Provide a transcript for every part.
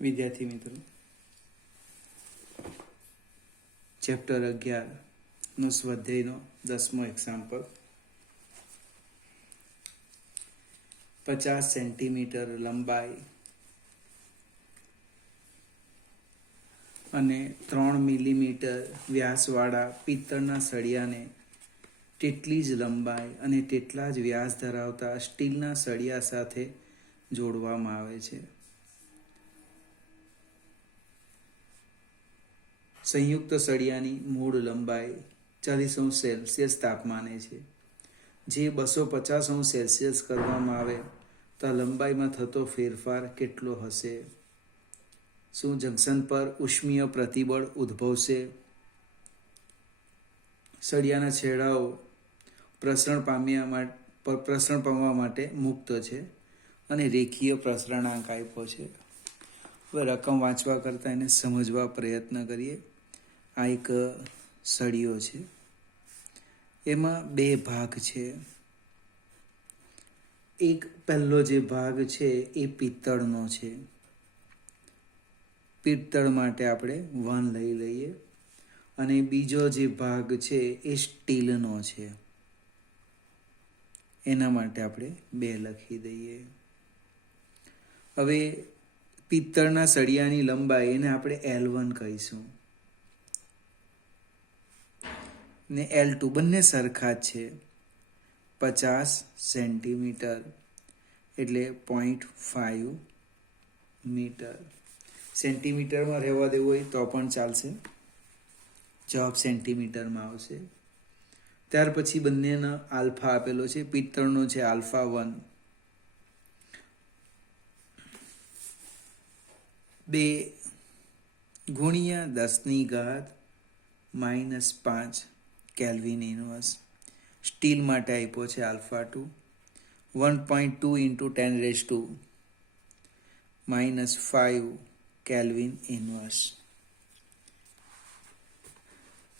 વિદ્યાર્થી મિત્રો, ચેપ્ટર 11 નો સ્વાધ્યાયનો 10મો example. 50 centimetre લંબાઈ અને 3 મિલીમીટર વ્યાસવાળા પિત્તળના સળિયાને તેટલી જ લંબાઈ અને તેટલા જ વ્યાસ ધરાવતા સ્ટીલના સળિયા સાથે જોડવામાં આવે છે. સંયુક્ત સળિયાની મૂળ લંબાઈ 40°C તાપમાને છે. જે 250°C કરવામાં આવે તો લંબાઈમાં થતો ફેરફાર કેટલો હશે? શું જંકશન પર ઉષ્મીય પ્રતિબળ ઉદ્ભવશે? સળિયાના છેડાઓ પ્રસરણ પામવા માટે મુક્ત છે અને રેખીય પ્રસરણાંક આપ્યો છે. હવે રકમ વાંચવા કરતાં એને સમજવા પ્રયત્ન કરીએ. આ એક સળિયો છે, એમાં 2 ભાગ છે. એક પહેલો જે ભાગ છે એ પિત્તળનો છે. પિત્તળ માટે આપણે 1 લઈ લઈએ અને બીજો જે ભાગ છે એ સ્ટીલનો છે, એના માટે આપણે 2 લખી દઈએ. હવે પિત્તળના સળિયાની લંબાઈ એને આપણે L1 કહીશું ને L2 બંને સરખા જ છે. 50 સેન્ટીમીટર એટલે 0.5 મીટર. સેન્ટીમીટરમાં રહેવા દેવું હોય તો પણ ચાલશે, જવાબ સેન્ટીમીટરમાં આવશે. ત્યાર પછી બંનેનો આલ્ફા આપેલો છે. પિત્તળનો છે આલ્ફા 1, 2 × 10⁻⁻5 કેલ્વિન ઇનવર્સ. સ્ટીલ માટે આપ્યો છે આલ્ફા 2, 1.2 × 10⁻5 કેલ્વિન ઇનવર્સ.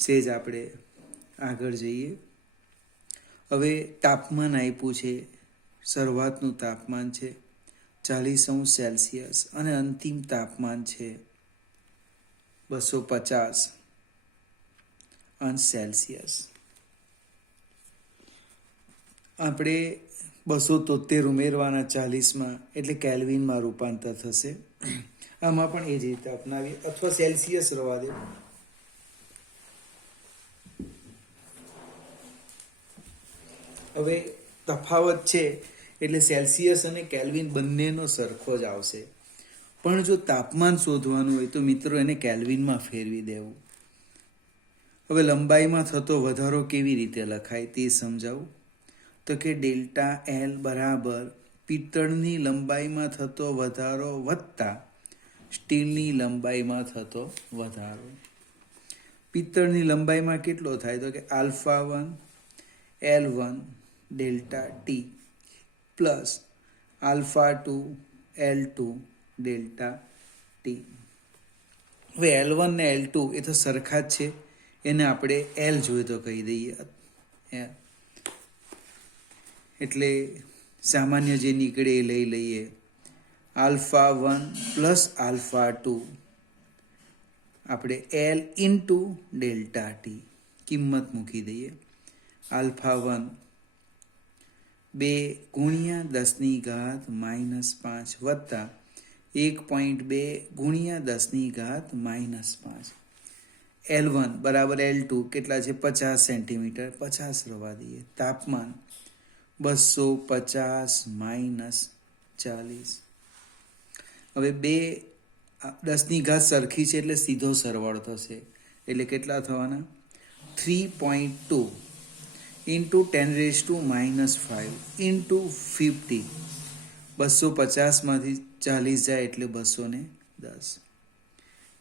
સેજ આપણે આગળ જઈએ. હવે તાપમાન આપ્યું છે. શરૂઆતનું તાપમાન છે 40°C અને અંતિમ તાપમાન છે 250°C. આપણે 273 ઉમેરવાના 40માં એટલે કેલ્વિનમાં રૂપાંતર થશે. આમાં પણ એ જ રીતે અપનાવીએ અથવા સેલ્સિયસ રવા દે. હવે તફાવત છે એટલે સેલ્સિયસ અને કેલ્વિન બંનેનો સરખો જ આવશે. પણ જો તાપમાન શોધવાનું હોય તો મિત્રો એને કેલ્વિનમાં ફેરવી દેવું. હવે લંબાઈમાં થતો વધારો કેવી રીતે લખાય તે સમજાવું. તો કે ડેલ્ટા L બરાબર પિત્તળની લંબાઈમાં થતો વધારો વત્તા સ્ટીલની લંબાઈમાં થતો વધારો. પિત્તળની લંબાઈમાં કેટલો થાય તો કે alpha 1 L1 delta T plus alpha 2 L2 delta T. હવે L1 ને L2 એ તો સરખા જ છે, એને આપણે L જોઈએ તો કહી દઈએ. એટલે સામાન્ય જે નીકળે એ લઈ લઈએ. આલ્ફા 1 પ્લસ આલ્ફા 2 આપણે L ઇન્ટુ ડેલ્ટા T કિંમત મૂકી દઈએ. આલ્ફા 1 2 × 10⁻⁻5 વત્તા 1.2 × 10⁻⁻5. L1 બરાબર L2 કેટલા છે? 50 સેન્ટીમીટર. 50 રવા દઈએ. તાપમાન 250 - 40. હવે 2 સરખી છે એટલે સીધો સરવાળો થશે. એટલે કેટલા થવાના? 3.2 × 10⁻⁻5 × 50. 250માંથી 40 જાય એટલે 210.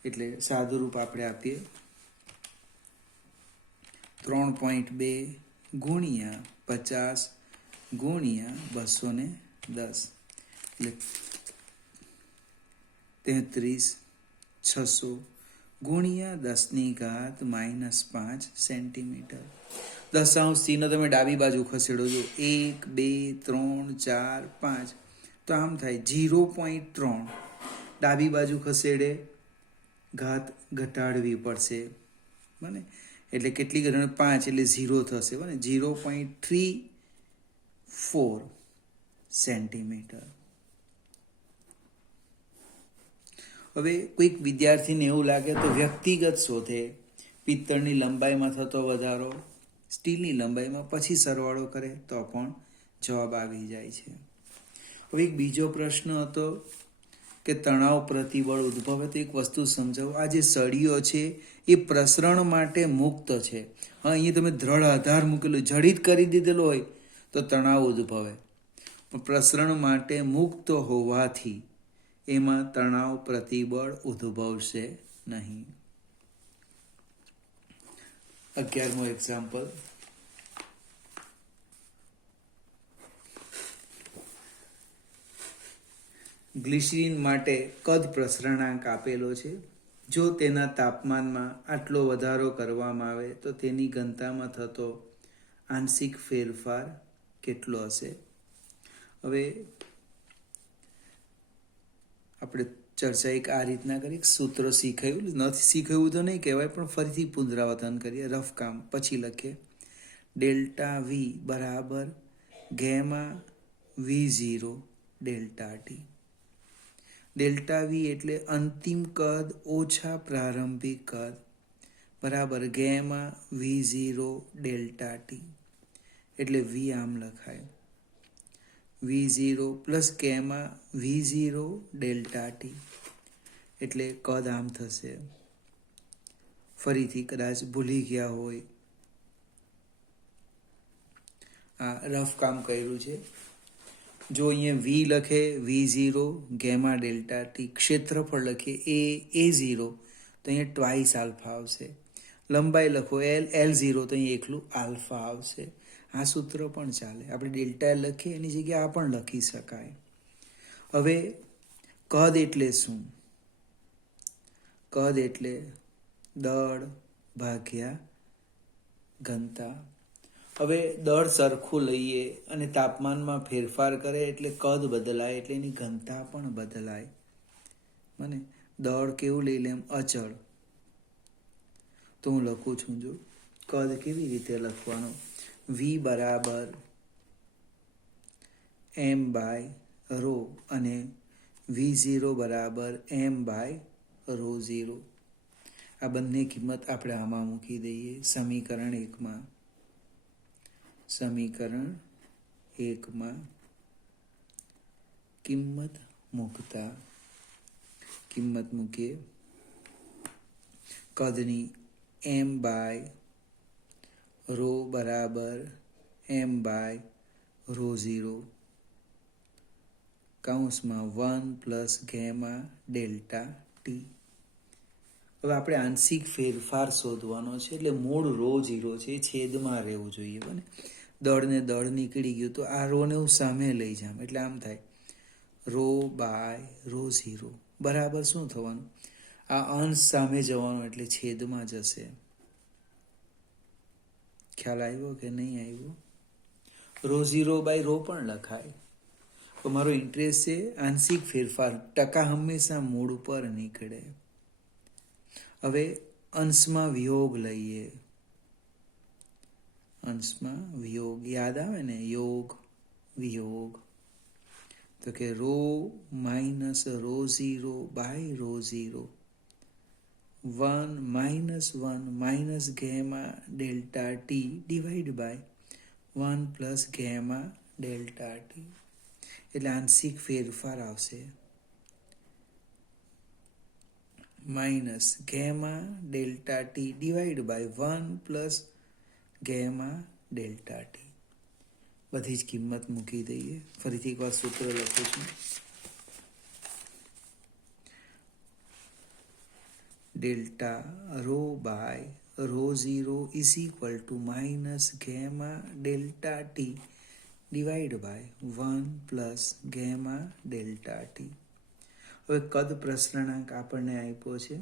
એટલે સાદું રૂપ આપણે આપીએ 3.2 × 50 × 210 એટલે 33,600 × 10⁻⁻5 સેન્ટીમીટર. દશાંશ ચિહ્ન તમે ડાબી બાજુ ખસેડો છો. 1 2 3 4 5 તો આમ થાય 0.3 ડાબી બાજુ ખસેડે ઘાત ઘટાડવી પડશે, બને એટલે કેટલી ગણ 5 એટલે 0 થશે, બને 0.34 સેન્ટીમીટર. હવે કોઈક વિદ્યાર્થીને એવું લાગે તો વ્યક્તિગત શોધે, પિત્તળની લંબાઈમાં થતો વધારો સ્ટીલની લંબાઈમાં, પછી સરવાળો કરે તો પણ જવાબ આવી જાય છે. હવે એક બીજો પ્રશ્ન હતો કે તણાવ પ્રતિબળ ઉદ્ભવે તો એક વસ્તુ સમજાવો. આ જે સળીઓ છે એ પ્રસરણ માટે મુક્ત છે. હા, અહીંયા તમે દ્રઢ આધાર મૂકેલો, જડિત કરી દીધેલો હોય તો તણાવ ઉદ્ભવે, પણ પ્રસરણ માટે મુક્ત હોવાથી એમાં તણાવ પ્રતિબળ ઉદ્ભવશે નહીં. 11મો એક્ઝામ્પલ. ગ્લિસરીન માટે કદ પ્રસરણાંક આપેલો છે. જો તેના તાપમાનમાં આટલો વધારો કરવામાં આવે તો તેની ઘનતામાં થતો આંશિક ફેરફાર કેટલો હશે? હવે આપણે ચર્ચા એક આ રીતના કરી, સૂત્ર શીખાયું નથી, શીખાયું તો નહીં કહેવાય, પણ ફરીથી પુનરાવર્તન કરીએ, રફ કામ પછી લખીએ. ડેલ્ટા વી બરાબર gamma V0 delta T. Delta V એટલે અંતિમ કદ ઓછા પ્રારંભિક કદ બરાબર ગેમા V0 ડેલ્ટા ટી. એટલે વી આમ લખાય V0 plus gamma V0 delta T, એટલે કદ આમ થશે. ફરીથી કદાચ ભૂલી ગયા હોય, આ રફ કામ કર્યું છે. જો અહીંયા વી લખે V0 ગેમા ડેલ્ટા ટી, ક્ષેત્રફળ લખીએ A0 તો અહીંયા ટ્વાઇસ આલ્ફા આવશે. લંબાઈ લખો L0 તો અહીંયા એકલું આલ્ફા આવશે. આ સૂત્ર પણ ચાલે. આપણે ડેલ્ટા લખીએ એની જગ્યાએ આ પણ લખી શકાય. હવે કદ એટલે શું? કદ એટલે દળ ભાગ્યા ઘનતા. હવે દળ સરખું લઈએ અને તાપમાનમાં ફેરફાર કરે એટલે કદ બદલાય, એટલે એની ઘનતા પણ બદલાય. મને દળ કેવું લઈ લે? અચળ. તો હું લખું છું, જો કદ કેવી રીતે લખવાનું? V બરાબર m બાય રો અને V0 બરાબર m બાય રો 0. આ બંને કિંમત આપણે આમાં મૂકી દઈએ સમીકરણ 1માં. સમીકરણ 1માં કિંમત મૂકીએ કદની m બાય રો બરાબર m બાય રો 0 કૌંસમાં 1 પ્લસ ગેમા ડેલ્ટા ટી. હવે આપણે આંશિક ફેરફાર શોધવાનો છે, એટલે મૂળ રો 0 છે એ છેદમાં રહેવું જોઈએ. બને દળ ને દળ નીકળી ગયું તો આ રોને હું સામે લઈ જામ, એટલે આમ થાય રો બાય રો 0 બરાબર શું થવાનું? આ અંશ સામે જવાનો એટલે છેદમાં જશે. ખ્યાલ આવ્યો કે નહીં આવ્યો? રો 0 બાય રો પણ લખાય, તો મારો ઇન્ટરેસ્ટ છે આંશિક ફેરફાર. ટકા હંમેશા મૂળ ઉપર નીકળે. હવે અંશમાં વિયોગ લઈએ. અંશમાં વિયોગ યાદ આવે ને, યોગ વિયોગ. તો કે rho minus rho 0 by rho 0, 1 minus 1 minus gamma delta T divide by 1 plus gamma delta T. એટલે આંશિક ફેરફાર આવશે minus gamma delta T divide by 1 plus gamma delta T. બધી જ કિંમત મૂકી દઈએ. ફરીથી એક વાર સૂત્ર લખું છું. Delta rho by rho 0 is equal to minus gamma delta T divide by 1 plus gamma delta T. હવે કદ પ્રસરણાંક આપણને આપ્યો છે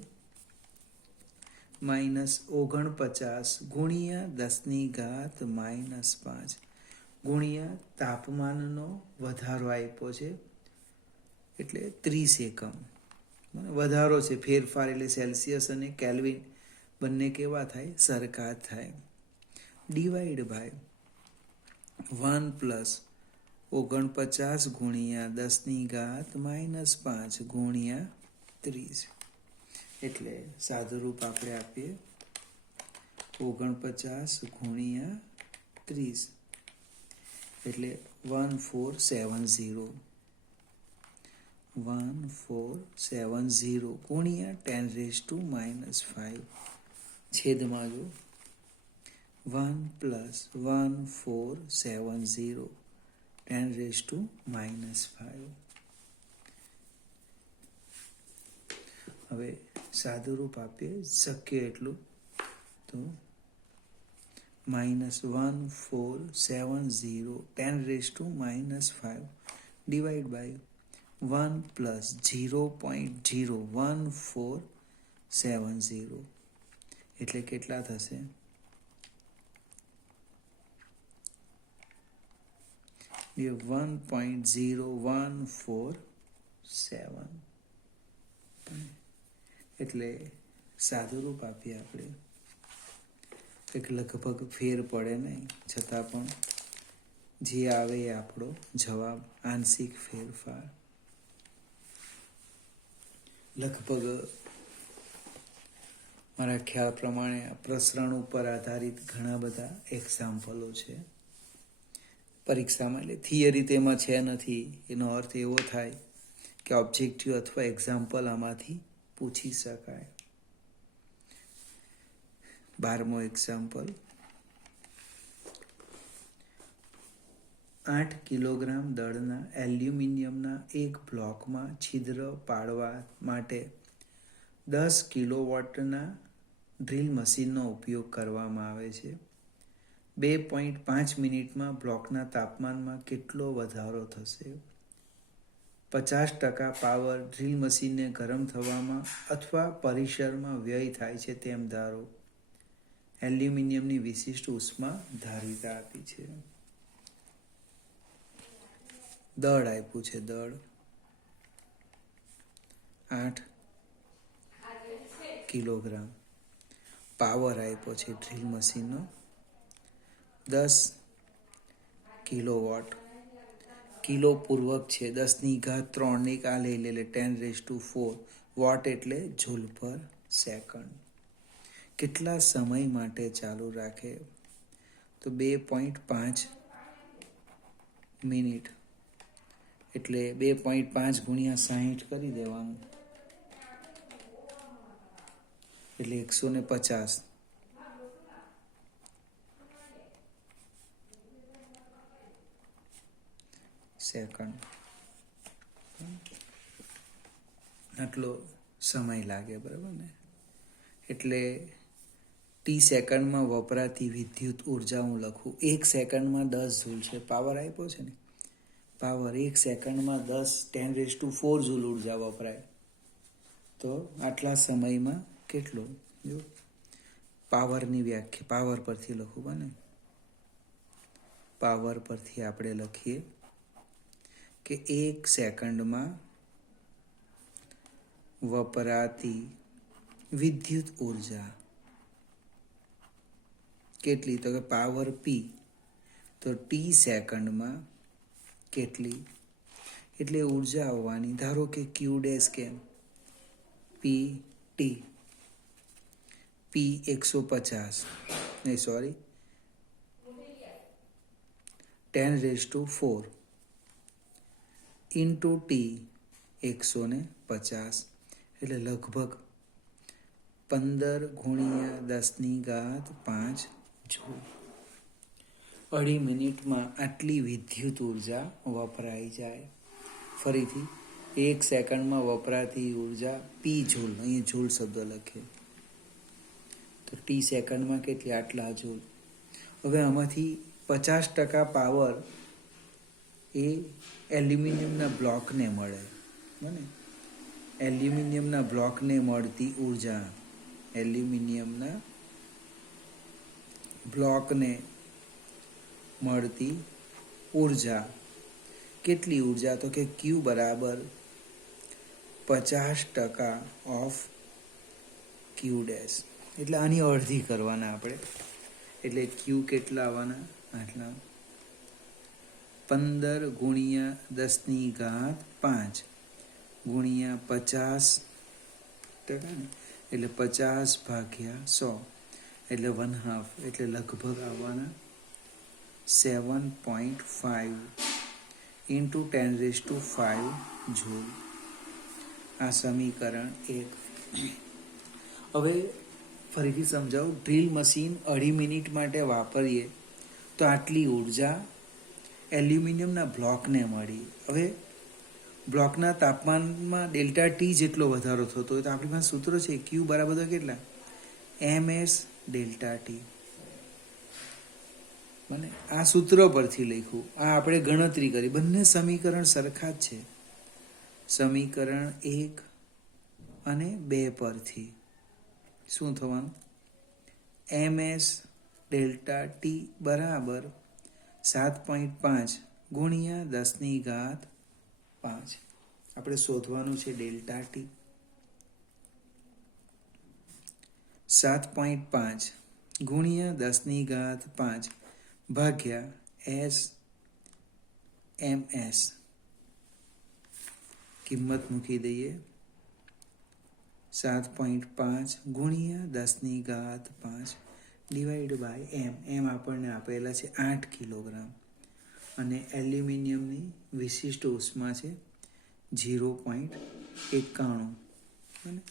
-49 ગુણ્યા 10⁻⁻5 ગુણ્યા તાપમાનનો વધારો આપ્યો છે એટલે 30 એકમ વધારો છે, ફેરફાર, એટલે સેલ્સિયસ અને કેલ્વિન બંને કેવા થાય? સરખા થાય. ડિવાઈડ બાય 1 પ્લસ 49 ગુણ્યા 10⁻⁻5 ગુણ્યા 30. એટલે સાદુરૂપ આપણે આપીએ 49 ગુણ્યા 30 એટલે 1470. 1470 ગુણ્યા 10⁻⁻5 છેદમાં જો 1 પ્લસ 1470 10⁻⁻5. હવે સાદુરૂપ આપીએ શક્ય એટલું તો -1470 10⁻⁻5 ડિવાઈડ બાય 1 પ્લસ 0.01470 એટલે કેટલા થશે? એ 1.0147 એટલે સાદુરૂપ આપીએ આપણે કંઈક લગભગ ફેર પડે નહીં, છતાં પણ જે આવે એ આપણો જવાબ. આંશિક ફેરફાર લગભગ મારા ખ્યાલ પ્રમાણે આ પ્રસરણ ઉપર આધારિત ઘણા બધા એક્ઝામ્પલો છે પરીક્ષામાં. એટલે થિયરી તેમાં છે નથી, એનો અર્થ એવો થાય કે ઓબ્જેક્ટિવ અથવા એક્ઝામ્પલ આમાંથી પૂછી શકાય. 12મો એક્ઝામ્પલ, 8 કિલોગ્રામ દળના એલ્યુમિનિયમના એક બ્લોકમાં છિદ્ર પાડવા માટે 10 કિલોવોટના ડ્રીલ મશીનનો ઉપયોગ કરવામાં આવે છે. 2.5 મિનિટમાં બ્લોકના તાપમાનમાં કેટલો વધારો થશે? 50% પાવર ડ્રીલ મશીનને ગરમ થવામાં અથવા પરિસરમાં વ્યય થાય છે તેમ ધારો. એલ્યુમિનિયમની વિશિષ્ટ ઉષ્મા ધારિતા આપી છે. દળ આપ્યું છે, દળ 8 કિલોગ્રામ. પાવર આપ્યો છે ડ્રીલ મશીનનો 10 કિલોવોટ. કિલો પૂર્વક છે, 10⁻³ આ લઈ લે 10⁴. વોટ એટલે જૂલ પર સેકન્ડ. કેટલા સમય માટે ચાલુ રાખે? તો 2.5 મિનિટ એટલે 2.5 ગુણ્યા 60 કરી દેવાનું એટલે 150 સેકન્ડ. આટલો સમય લાગે, બરાબર ને? એટલે ટી સેકન્ડમાં વપરાતી વિદ્યુત ઉર્જા હું લખું 1 સેકન્ડમાં 10 જૂલ છે. પાવર આપ્યો છે ને, પાવર 1 સેકન્ડમાં 10⁻⁴ જૂલ ઉર્જા વપરાય. તો આટલા સમયમાં કેટલો? જો પાવરની વ્યાખ્યા પાવર પરથી લખું બને. પાવર પરથી આપણે લખીએ કે 1 સેકન્ડમાં વપરાતી વિદ્યુત ઉર્જા કેટલી? તો કે પાવર પી. તો ટી સેકન્ડમાં કેટલી? એટલે ઉર્જા આવવાની, ધારો કે ક્યુ ડેશ કેમ પી ટી. પી 150 નહીં સોરી 10⁴ ઇન્ટુ ટી 150 એટલે લગભગ 15 ગુણ્યા 10⁵ જૂલ. અઢી મિનિટમાં આટલી વિદ્યુત ઉર્જા વપરાઈ જાય. ફરીથી 1 સેકન્ડમાં વપરાતી ઉર્જા પી જૂલ, અહીં જૂલ શબ્દ લખીએ તો ટી સેકન્ડમાં કેટલી? આટલા જૂલ. હવે આમાંથી 50% પાવર એ એલ્યુમિનિયમના બ્લોકને મળે. બને એલ્યુમિનિયમના બ્લોકને મળતી ઉર્જા, એલ્યુમિનિયમના બ્લોકને મળતી ઉર્જા કેટલી ઉર્જા? તો કે ક્યુ બરાબર 50% ઓફ ક્યુ ડેશ, એટલે આની અડધી કરવાના આપણે. એટલે ક્યુ કેટલા આવવાના? આટલા 15 ગુણ્યા 10⁵ ગુણ્યા 50%, ને એટલે 50/100, એટલે 1/2, એટલે લગભગ આવવાના 7.5 × 10⁵ જૂલ. આ સમીકરણ 1. હવે ફરીથી સમજાવું. ડ્રીલ મશીન 2.5 મિનિટ માટે વાપરીએ તો આટલી ઉર્જા એલ્યુમિનિયમના બ્લોકને મળી. હવે બ્લોકના તાપમાનમાં ΔT જેટલો વધારો થતો હોય તો આપણી પાસે સૂત્ર છે Q બરાબર કેટલા? MS ΔT. મને આ સૂત્ર પરથી લખ્યું. આ આપણે ગણતરી કરી. બંને સમીકરણ સરખા જ છે. સમીકરણ 1 અને 2 પરથી શું થવાનું? MS ΔT બરાબર 7.5 ગુણ્યા 10⁵ 5. આપણે શોધવાનું છે ΔT. 7.5 ગુણ્યા 10⁵ 5 ભાગ્યા MS. કિંમત મૂકી દઈએ. 7.5 ગુણ્યા 10⁵ 5 / M. M આપણને આપેલા છે 8 કિલોગ્રામ, અને એલ્યુમિનિયમની વિશિષ્ટ ઉષ્મા છે 0.91.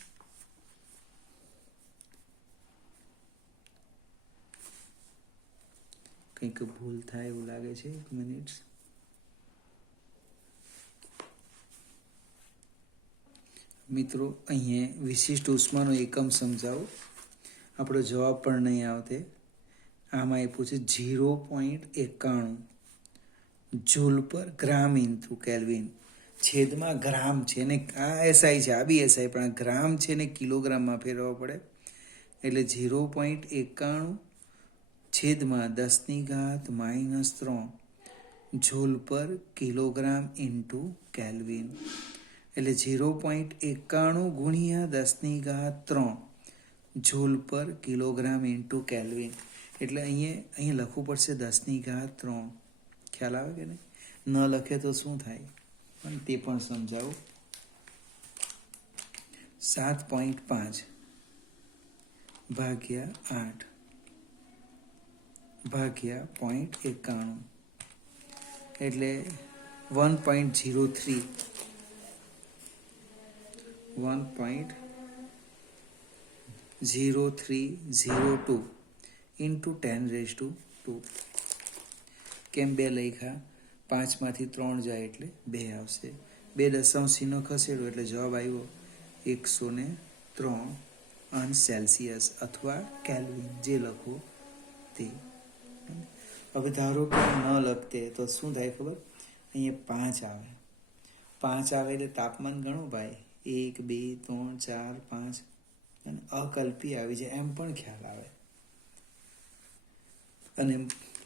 કંઈક ભૂલ થાય એવું લાગે છે. 1 મિનિટ. મિત્રો, અહીંયા વિશિષ્ટ ઉષ્માનો એકમ સમજાવો. આપણો જવાબ પણ નહીં આવતે. આમાં એ પૂછે 0.91 જૂલ પર ગ્રામ ઇન્ટુ કેલ્વિન. છેદમાં ગ્રામ છે ને આ SI છે, આ બી SI, પણ ગ્રામ છે ને કિલોગ્રામમાં ફેરવવા પડે. એટલે 0.91 છેદમાં 10⁻³ જૂલ પર કિલોગ્રામ ઇન્ટુ કેલ્વિન. એટલે 0.91 ગુણ્યા 10⁻³ જૂલ પર કિલોગ્રામ ઇન્ટુ કેલ્વિન. એટલે અહીંયા લખવું પડશે 10⁻³. ખ્યાલ આવે કે નહીં? ન લખે તો શું થાય પણ તે પણ સમજાવું. 7.5 ભાગ્યા 8 ભાગ્યા 0.91 એટલે 1.03 1.0302 ઇન્ટુ 10⁻². કેમ 2 લખ્યા? 5માંથી 3 જાય એટલે 2 આવશે. 2 દશાંશ ચિહ્નો ખસેડો એટલે જવાબ આવ્યો 103 અંશ સેલ્સિયસ અથવા કેલ્વિન, જે લખો તે. હવે ધારો કે ન લખતે તો શું થાય ખબર? અહીંયા 5 આવે. 5 આવે એટલે તાપમાન ગણો ભાઈ. 1 2 3 4 5 અને અકલ્પી આવી જાય એમ પણ ખ્યાલ આવે. અને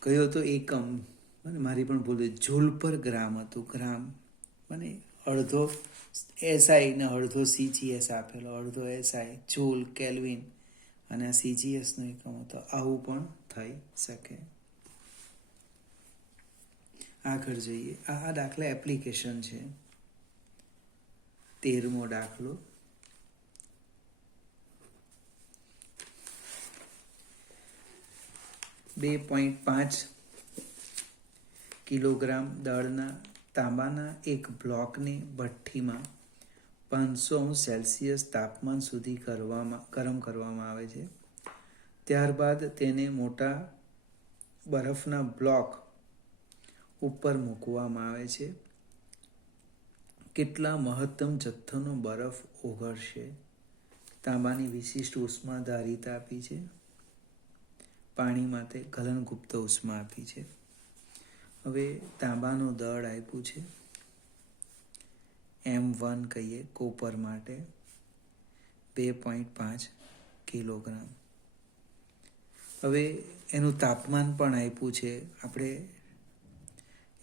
કયો તો એકમ, મને મારી પણ ભૂલ, જૂલ પર ગ્રામ હતું. ગ્રામ મને અડધો SI ને અડધો CGS આપેલો, અડધો SI જૂલ કેલ્વિન અને આ CGS નો એકમ હતો. આવું પણ થઈ શકે. આગળ જઈએ. આ દાખલા એપ્લિકેશન છે. 13મો દાખલો. $2.5 કિલોગ્રામ દળના તાંબાના એક બ્લોકને ભઠ્ઠીમાં 500°C તાપમાન સુધી ગરમ કરવામાં આવે છે. ત્યારબાદ તેને મોટા બરફના બ્લોક ઉપર મૂકવામાં આવે છે. કેટલા મહત્તમ જથ્થોનો બરફ ઓગળશે? તાંબાની વિશિષ્ટ ઉષ્મા ધારિતા આપી છે. પાણી માટે ગલનગુપ્ત ઉષ્મા આપી છે. હવે તાંબાનું દળ આપ્યું છે M1 કહીએ કોપર માટે 2.5 કિલોગ્રામ. હવે એનું તાપમાન પણ આપ્યું છે. આપણે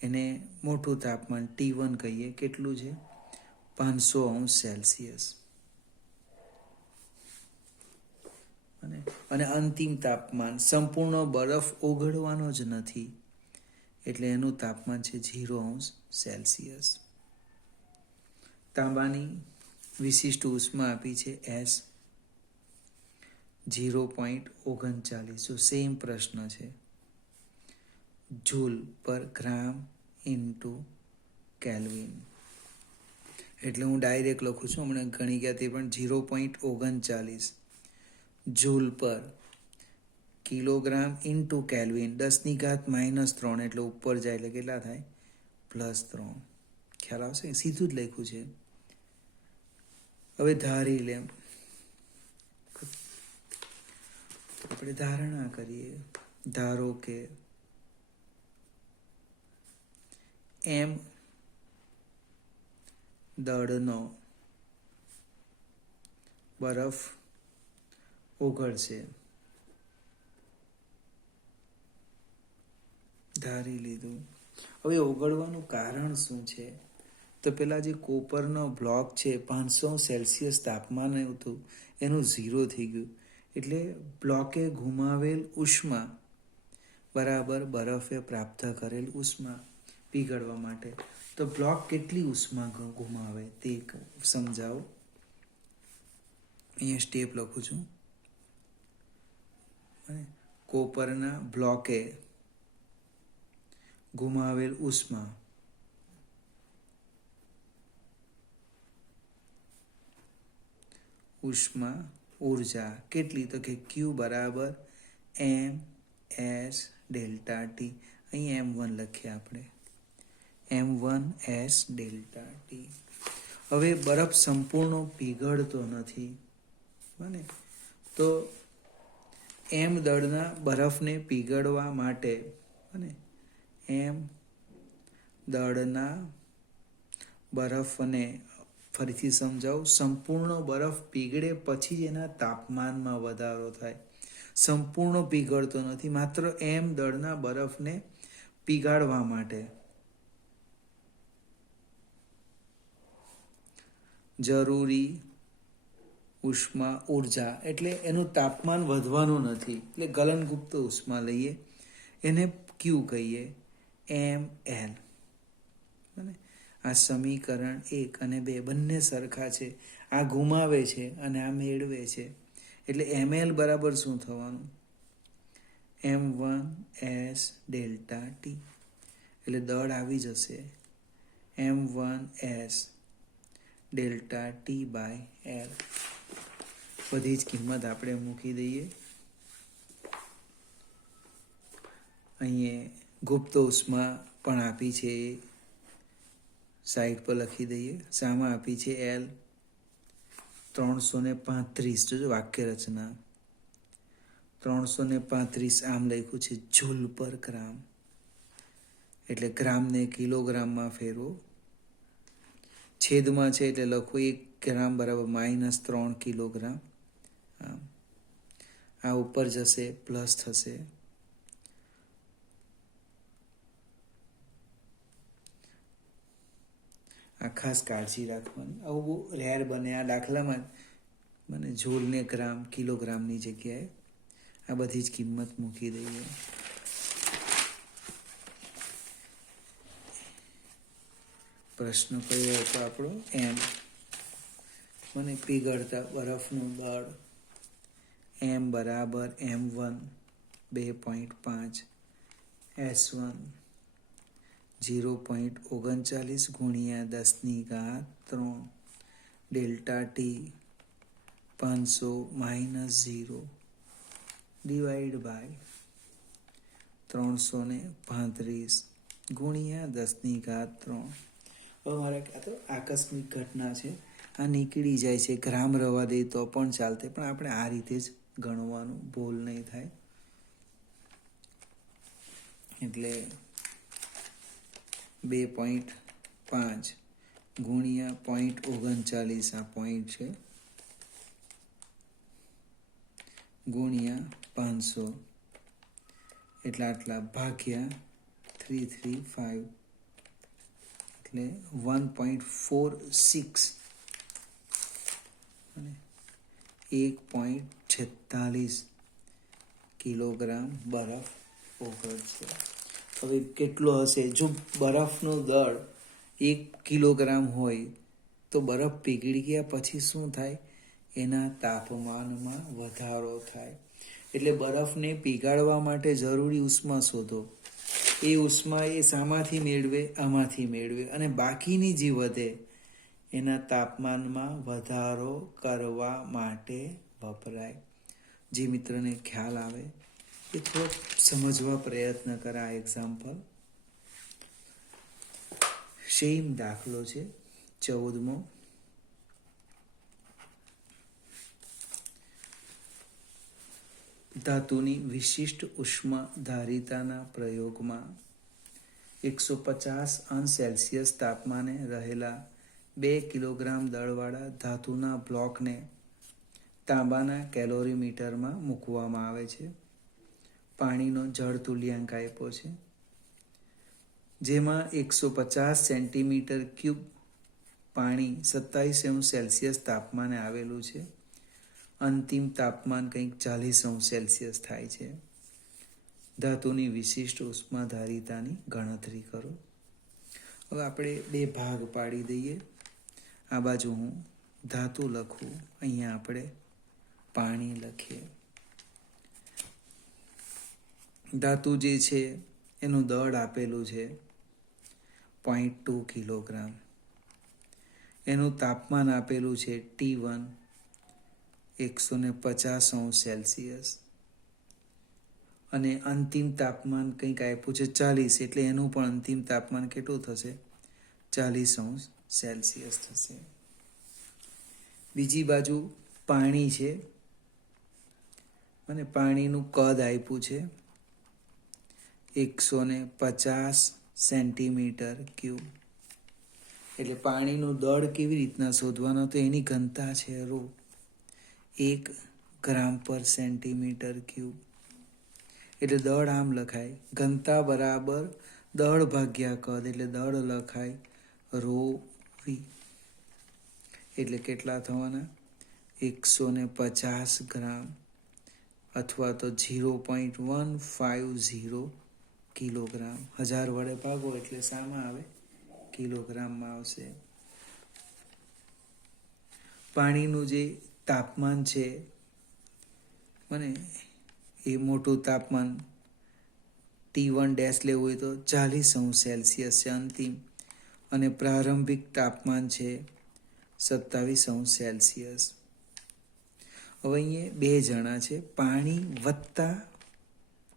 એને મોટું તાપમાન T1 કહીએ. કેટલું છે? 500°C. અને અંતિમ તાપમાન સંપૂર્ણ બરફ ઓગળવાનો જ નથી, એટલે એનું તાપમાન છે 0°C. તાંબાની વિશિષ્ટ ઉષ્મા આપી છે S 0.39. જો સેમ પ્રશ્ન છે, જૂલ પર ગ્રામ ઇન્ટુ કેલ્વિન, એટલે હું ડાયરેક્ટ લખું છું, હમણાં ગણી ગયા તે પણ 0.39 જૂલ પર કિલોગ્રામ ઇન્ટુ કેલ્વિન, 10⁻³ એટલે ઉપર જાય એટલે કેટલા થાય? +3. ખ્યાલ આવશે? સીધું જ લખ્યું છે. હવે ધારી લે, આપણે ધારણા કરીએ. ધારો કે M દળનો બરફ ઓગળશે. ધારી લીધું. હવે ઓગળવાનું કારણ શું છે? તો પેલા જે કોપરનો બ્લોક છે 500°C તાપમાન હતું એનું 0 થઈ ગયું, એટલે બ્લોકે ગુમાવેલ ઉષ્મા બરાબર બરફે પ્રાપ્ત કરેલ ઉષ્મા પીગળવા માટે. તો બ્લોક કેટલી ઉષ્મા ગુમાવે તે સમજાવો. અહીંયા સ્ટેપ લખું છું. કોપરના બ્લોકે ગુમાવેલ ઉષ્મા ઉર્જા કેટલી? તો કે Q બરાબર mS∆T. અહીં M1 લખીએ આપણે, m1S∆T. હવે બરફ સંપૂર્ણ પીગળતો નથી, બને તો M દળના બરફને પીગળવા માટે, અને M દળના બરફને ફરીથી સમજાવું, સંપૂર્ણ બરફ પીગળે પછી જ એના તાપમાનમાં વધારો થાય. સંપૂર્ણ પીગળતો નથી, માત્ર M દળના બરફને પીગાળવા માટે જરૂરી ઉષ્મા ઉર્જા, એટલે એનું તાપમાન વધવાનું નથી, એટલે ગલનગુપ્ત ઉષ્મા લઈએ, એને Q કહીએ, mL. આ સમીકરણ 1 અને 2 બંને સરખા છે. આ ગુમાવે છે અને આ મેળવે છે, એટલે mL બરાબર શું થવાનું? m1S∆T. એટલે દળ આવી જશે m1S∆T/L. બધી જ કિંમત આપણે મૂકી દઈએ. અહીંયા ગુપ્ત ઉષ્મા પણ આપી છે, સાઈડ પર લખી દઈએ. સામા આપી છે L 335. જોજો વાક્ય રચના 335 આમ લખ્યું છે જૂલ પર ગ્રામ, એટલે ગ્રામને કિલોગ્રામમાં ફેરવો. છેદમાં છે એટલે લખો 1 ગ્રામ બરાબર -3 કિલોગ્રામ. આ ઉપર જશે પ્લસ થશે. આ ખાસ કાળજી રાખવાની, આવું બહુ રેર બને. આ દાખલામાં મને જૂલ ને ગ્રામ કિલોગ્રામની જગ્યાએ આ બધી જ કિંમત મૂકી દઈએ. પ્રશ્ન કયો હતો આપણો? M. મને પીગળતા બરફનું દળ M બરાબર m1 2.5 S1 0.39 ગુણ્યા 10⁻³ ∆T 500 - 0 ડિવાઈડ બાય 335 ગુણ્યા 10⁻³. હવે મારે આ તો આકસ્મિક ઘટના છે, આ નીકળી જાય છે, ગ્રામ રવા દે તો પણ ચાલતે, પણ આપણે આ રીતે જ ગણવાનું, ભૂલ નહીં થાય. એટલે 2.5 ગુણ્યા 0.39 આ પોઈન્ટ છે, ગુણ્યા 500 એટલે આટલા ભાગ્યા 335, એટલે 1.46 અને 1.46 કિલોગ્રામ બરફ ઓગળશે. હવે કેટલો હશે? જો બરફનો દળ 1 કિલોગ્રામ હોય તો બરફ પીગળી ગયા પછી શું થાય? એના તાપમાનમાં વધારો થાય. એટલે બરફને પીગાળવા માટે જરૂરી ઉષ્મા શોધો. એ ઉષ્મા એ શામાંથી મેળવે? આમાંથી મેળવે. અને બાકીની જે વધે એના તાપમાનમાં વધારો કરવા માટે વપરાય. જે મિત્રને ખ્યાલ આવે એ થોડોક સમજવા પ્રયત્ન કરે. આ એક્ઝામ્પલ સેમ દાખલો છે 14મો. ધાતુની વિશિષ્ટ ઉષ્માધારિતાના પ્રયોગમાં 150°C તાપમાને રહેલા 2 કિલોગ્રામ દળવાળા ધાતુના બ્લોકને તાંબાના કેલોરીમીટરમાં મૂકવામાં આવે છે. પાણીનો જળ તુલ્યાંક આપ્યો છે, જેમાં 150 સેન્ટીમીટર ક્યુબ પાણી 27°C તાપમાને આવેલું છે. અંતિમ તાપમાન કંઈક 40°C થાય છે. ધાતુની વિશિષ્ટ ઉષ્માધારિતાની ગણતરી કરો. હવે આપણે 2 ભાગ પાડી દઈએ. આ બાજુ હું ધાતુ લખું, અહીંયા આપણે પાણી લખીએ. ધાતુ જે છે એનું દળ આપેલું છે 0.2 કિલોગ્રામ. એનું તાપમાન આપેલું છે T1 150°C અને અંતિમ તાપમાન કંઈક આપ્યું છે 40, એટલે એનું પણ અંતિમ તાપમાન કેટલું થશે? 40°C થશે. બીજી બાજુ પાણી છે અને પાણીનું કદ આપ્યું છે 150 સેન્ટીમીટર ક્યુબ. એટલે પાણીનું દળ કેવી રીતના શોધવાનું? તો એની ઘનતા છે ρ, 1 ગ્રામ પર સેન્ટીમીટર ક્યુબ. એટલે દળ આમ લખાય, ઘનતા બરાબર દળ ભાગ્યા કદ, એટલે દળ લખાય ρV. એટલે કેટલા થવાના? 150 ગ્રામ અથવા તો 0.150 કિલોગ્રામ. 1000 વડે ભાગો એટલે શામાં આવે? કિલોગ્રામમાં આવશે. પાણીનું જે તાપમાન છે મને એ મોટું તાપમાન T1 ડેશ લેવું હોય તો 40°C છે અંતિમ, અને પ્રારંભિક તાપમાન છે 27°C. હવે અહીંયા 2 જણા છે, પાણી વત્તા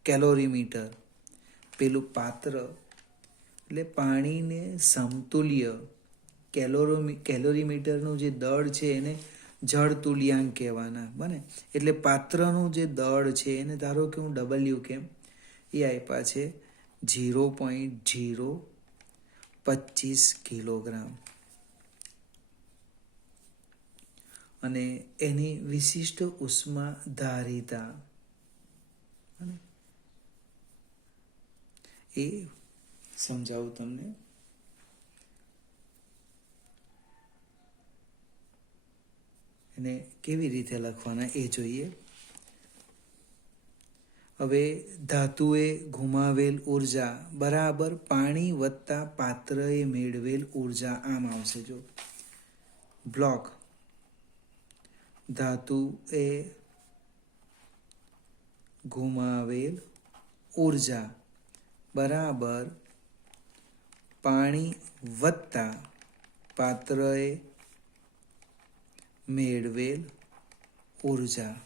કેલોરીમીટર, પેલું પાત્ર. એટલે પાણીને સમતુલ્ય કેલોરીમીટરનું જે દળ છે એને જળ તુલ્યાંક કહેવાના બને. એટલે પાત્રનું જે દળ છે એને ધારો કે હું W કેમ એ આપ્યા છે 0.025 કિલોગ્રામ. અને એની વિશિષ્ટ ઉષ્માધારિતા એ સમજાવું તમને. એને કેવી રીતે લખવાના એ જોઈએ. હવે ધાતુએ ગુમાવેલ ઉર્જા બરાબર પાણી વત્તા પાત્રએ મેળવેલ ઉર્જા આમ આવશે. જો બ્લોક ધાતુએ ગુમાવેલ ઉર્જા બરાબર પાણી વત્તા પાત્રએ મેળવેલ ઉર્જા.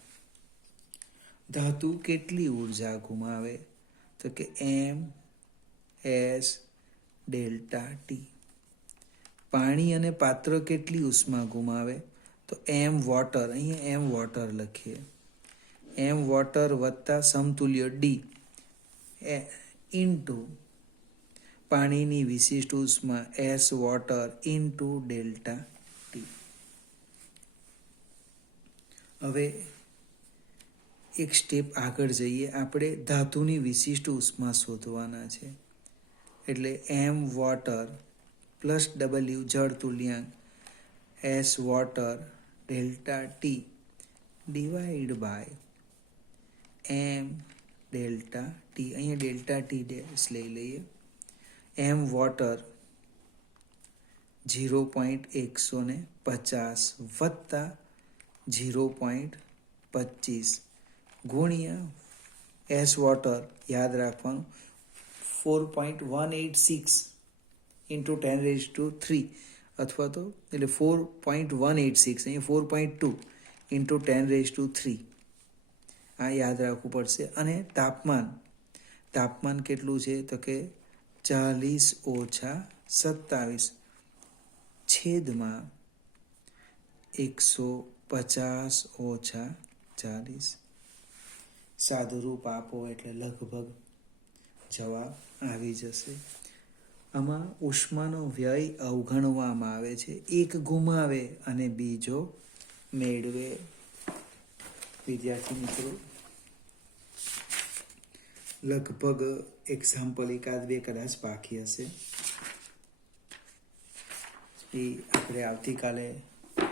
ધાતુ કેટલી ઉર્જા ગુમાવે? તો કે M/S∆T. પાણી અને પાત્ર કેટલી ઉષ્મા ગુમાવે? તો M વોટર, અહીંયા M વોટર લખીએ. M વોટર વત્તા સમતુલ્ય D ઇન્ટુ પાણીની વિશિષ્ટ ઉષ્મા S વોટર ઇન્ટુ ∆T. હવે એક સ્ટેપ આગળ જઈએ. આપણે ધાતુની વિશિષ્ટ ઉષ્મા શોધવાના છે. એટલે M વોટર પ્લસ ડબલ્યુ જળ તુલ્યાંક S water delta T divide by M delta T. અહીંયા ડેલ્ટા ટી ડેશ લઈ લઈએ. એમ વોટર 0.150 વત્તા 0.25 ગુણ્યા એસ વોટર યાદ રાખવાનું 4.186 ઇન્ટુ 10⁻³ અથવા તો એટલે 4.186 અહીંયા 4.2 ઇન્ટુ 10⁻³ આ યાદ રાખવું પડશે. અને તાપમાન કેટલું છે તો કે 40 - 27 છેદમાં 150 - 40. સાદુરૂપ આપો એટલે લગભગ જવાબ આવી જશે. આમાં ઉષ્માનો વ્યય અવગણવામાં આવે છે. એક ગુમાવે અને બીજો મેળવે. વિદ્યાર્થી મિત્રો, લગભગ એક્ઝામ્પલ 1-2 કદાચ બાકી હશે, એ આપણે આવતીકાલે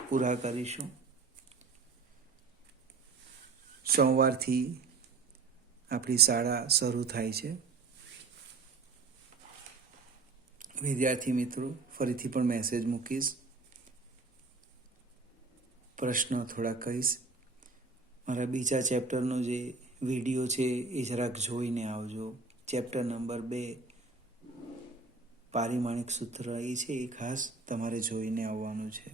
પૂરા કરીશું. સોમવારથી આપણી શાળા શરૂ થાય છે. વિદ્યાર્થી મિત્રો, ફરીથી પણ મેસેજ મૂકીશ, પ્રશ્ન થોડા કહીશ. મારા બીજા ચેપ્ટરનો જે વિડીયો છે એ જરાક જોઈને આવજો. ચેપ્ટર નંબર 2 પારિમાણિક સૂત્ર એ છે, એ ખાસ તમારે જોઈને આવવાનું છે.